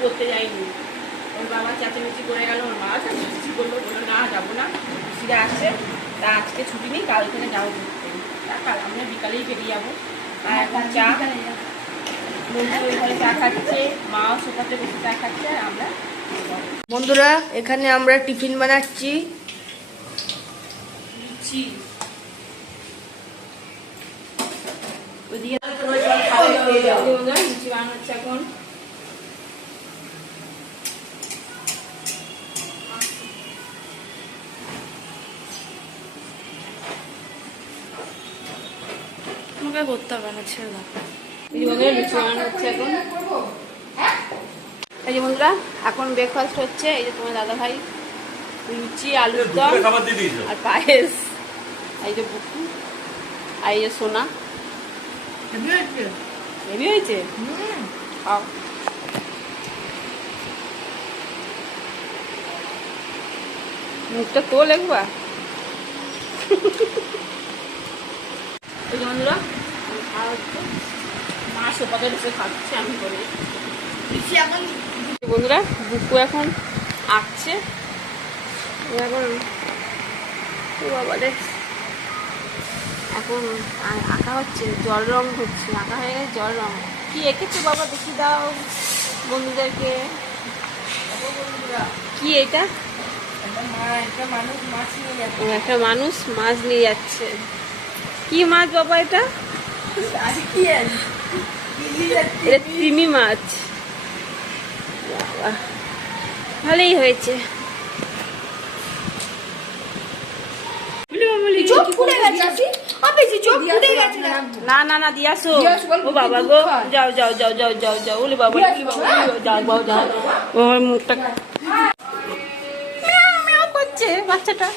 পড়তে যাইনি। ওর বাবা চেঁচামেচি করে গেল, ওর মা চেঁচামেচি করলো, বললো না যাবো না, পিসিরা আসছে, তা আজকে ছুটি নেই, কাল থেকে যাবো ঘুরতে। কাল আমরা বিকালেই বেরিয়ে যাবো। আর এখন চা ওই ঘরে চা খাচ্ছে, মাও সোফাতে বসে চা খাচ্ছে, আর আমরা। বন্ধুরা এখানে আমরা টিফিন বানাচ্ছি। লুচি লুচি বানাচ্ছে এখন। আমাকে করতে হবে না, ছেড়ে দাও। এই যে বন্ধুরা লুচি বানানো হচ্ছে এখন। এই যে বন্ধুরা এখন ব্রেকফাস্ট হচ্ছে। এই যে তোমার দাদা ভাই লুচি, আলুর দম আর পায়েস। এই যে বুকু আর এই যে সোনা। হেভি হয়েছে। খাও। মুখটা তোল একবার। এই যে বন্ধুরা খাওয়া হচ্ছে, মা সোফাতে বসে খাচ্ছে, আমি বলি বন্ধুরা বুকু এখন আঁকছে। এখন বাবা দেখ এখন আঁকা হচ্ছে, জল রং হচ্ছে, আঁকা হয়ে গেছে জল রং। কি এঁকেছো বাবা দেখি দাও বন্ধুদেরকে। কি এটা? একটা মানুষ মাছ নিয়ে যাচ্ছে। কি মাছ বাবা এটা? এটা তিমি মাছ। ভালোই হয়েছে। না না না দিয়ে আসো। ও বাবা গো, যাও যাও যাও যাও যাও যাও। ওলে বাবা যাও যাও। ওর মুখটা করছে বাচ্চাটা।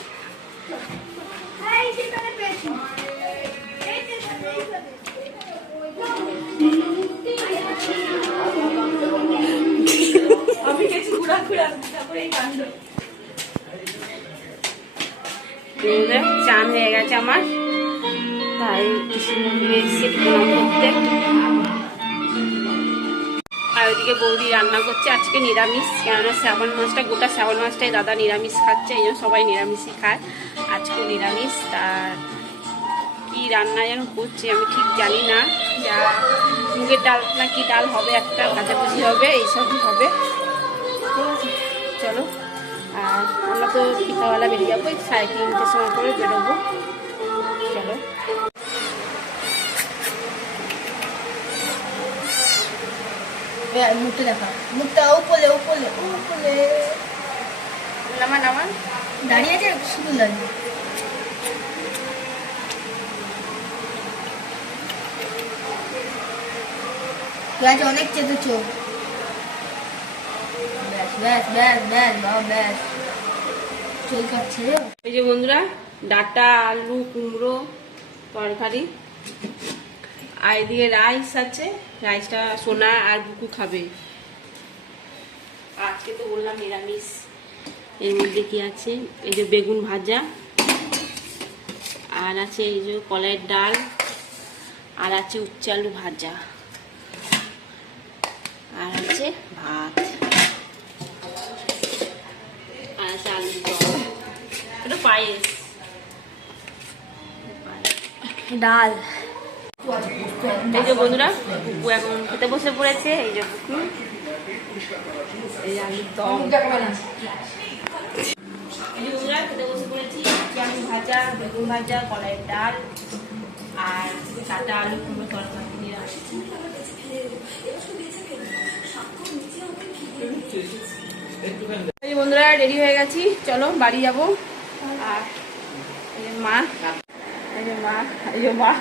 চান হয়ে গেছে আমার, তাই করতে। আর ওইদিকে বৌদি রান্না করছে আজকে নিরামিষ, কেননা শ্রাবণ মাসটা, গোটা শ্রাবণ মাসটাই দাদা নিরামিষ খাচ্ছে, এই জন্য সবাই নিরামিষই খায়। আজকেও নিরামিষ। তার কি রান্না যেন করছে আমি ঠিক জানি না, যা মুগের ডাল না কি ডাল হবে, একটা ভাজাভুজি হবে, এইসবই হবে। ঠিক আছে চলো। আর আমরা তো পিঠাওয়ালা বেরিয়ে যাবো, 3:30টার সময় করে বেরোবো। চলো। মুখটা দেখা, মুখটা উপলে উপলে উপলে নামা নামা। দাঁড়িয়ে আছে, সুন্দর লাগে। গাছ অনেক চেপেছ। ব্যাস ব্যাস ব্যাস বাবা ব্যাস। চল খাচ্ছে। এই যে বন্ধুরা ডাটা, আলু, কুমড়ো তরকারি, আর এদিকে রাইস আছে। রাইসটা সোনা আর বুকু খাবে। আজকে তো বললাম নিরামিষ। এর মধ্যে কি আছে? এই যে বেগুন ভাজা, আর আছে এই যে কলাইয়ের ডাল, আর আছে উচ্ছে আলু ভাজা, আর আছে ভাত, আর আছে আলুর দম, এটা পায়েস, ডাল। এই যে বন্ধুরা বুকু এখন খেতে বসে পড়েছে। এই যে বুকু, এই আলুর দম। এই যে বন্ধুরা খেতে বসে পড়েছি। আলু ভাজা, বেগুন ভাজা, কলাইয়ের ডাল, আর কাটা আলু কুমড়ো তরকারি দিয়ে আসি। এই যে বন্ধুরা রেডি হয়ে গেছি, চলো বাড়ি যাবো। আর এই যে মা, এই যে মা, এই যে মা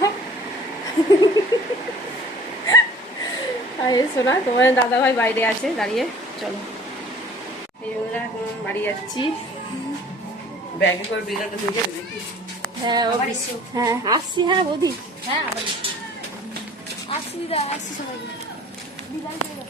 আর এই শোনা তোমার দাদা ভাই বাইরে আছে দাঁড়িয়ে। চলো এই বন্ধুরা এখন বাড়ি যাচ্ছি। ব্যাগে করে বিড়ালটা ঢুকে দেবে। হ্যাঁ ও বিশ্ব, হ্যাঁ আসছি। হ্যাঁ বৌদি, হ্যাঁ আসছি দিদা, আসছি সবাই বিদায় করে দাও।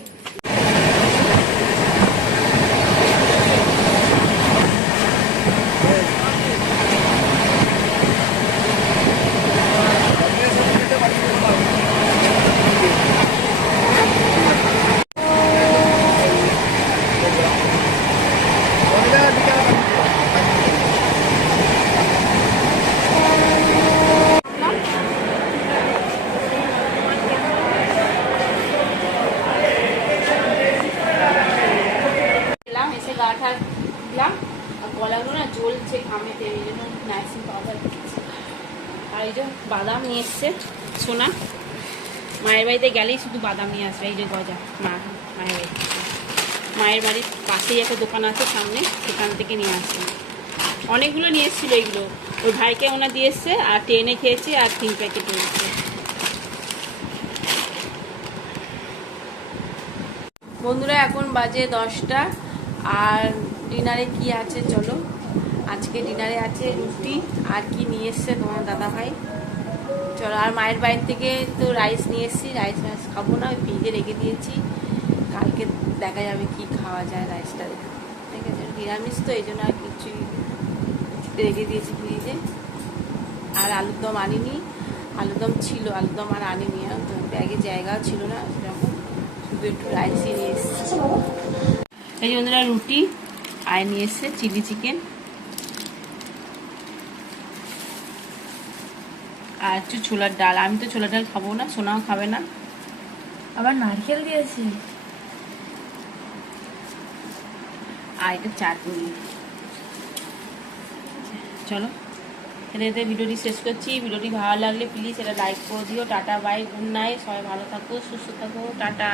এই জন্য নাইসিন পাউডার রেখেছি। আর এই যে বাদাম নিয়ে এসছে সোনা, মায়ের বাড়িতে গেলেই শুধু বাদাম নিয়ে আসবে। এই যে গজা মায়ের বাড়ি, মায়ের বাড়ির পাশেই একটা দোকান আছে সামনে, সেখান থেকে নিয়ে আসছে। অনেকগুলো নিয়ে এসেছিলো এগুলো, ওই ভাইকে ওনা দিয়ে এসছে, আর ট্রেনে খেয়েছে আর 3 প্যাকেট রয়েছে। বন্ধুরা এখন বাজে 10টা, আর ডিনারে কি আছে চলো। আজকে ডিনারে আছে রুটি, আর কি নিয়ে এসছে তোমার দাদা ভাই চলো। আর মায়ের বাড়ির থেকে তো রাইস নিয়ে এসেছি, রাইস খাবো না, ওই ফ্রিজে রেখে দিয়েছি, কালকে দেখা যাবে কি খাওয়া যায় রাইসটা দেখে। ঠিক আছে, নিরামিষ তো এই জন্য আর কিছুই রেখে দিয়েছি ফ্রিজে। আর আলুর দম আনিনি, আলুর দম ছিল, আলুর দম আর আনিনি, আর ব্যাগে জায়গাও ছিল না সেরকম, শুধু একটু রাইসই নিয়ে এসেছি। এই বন্ধুরা রুটি আর নিয়ে এসছে চিলি চিকেন, আর একটু ছোলার ডাল। আমি তো ছোলার ডাল খাবো না, সোনাও খাবে না। আবার নারকেল দিয়েছি। আর এটা চাটনি। চলো এতে ভিডিওটি শেষ করছি। ভিডিওটি ভালো লাগলে প্লিজ এটা লাইক করে দিও। টাটা বাই, গুড নাইট, সবাই ভালো থাকো, সুস্থ থাকো, টাটা।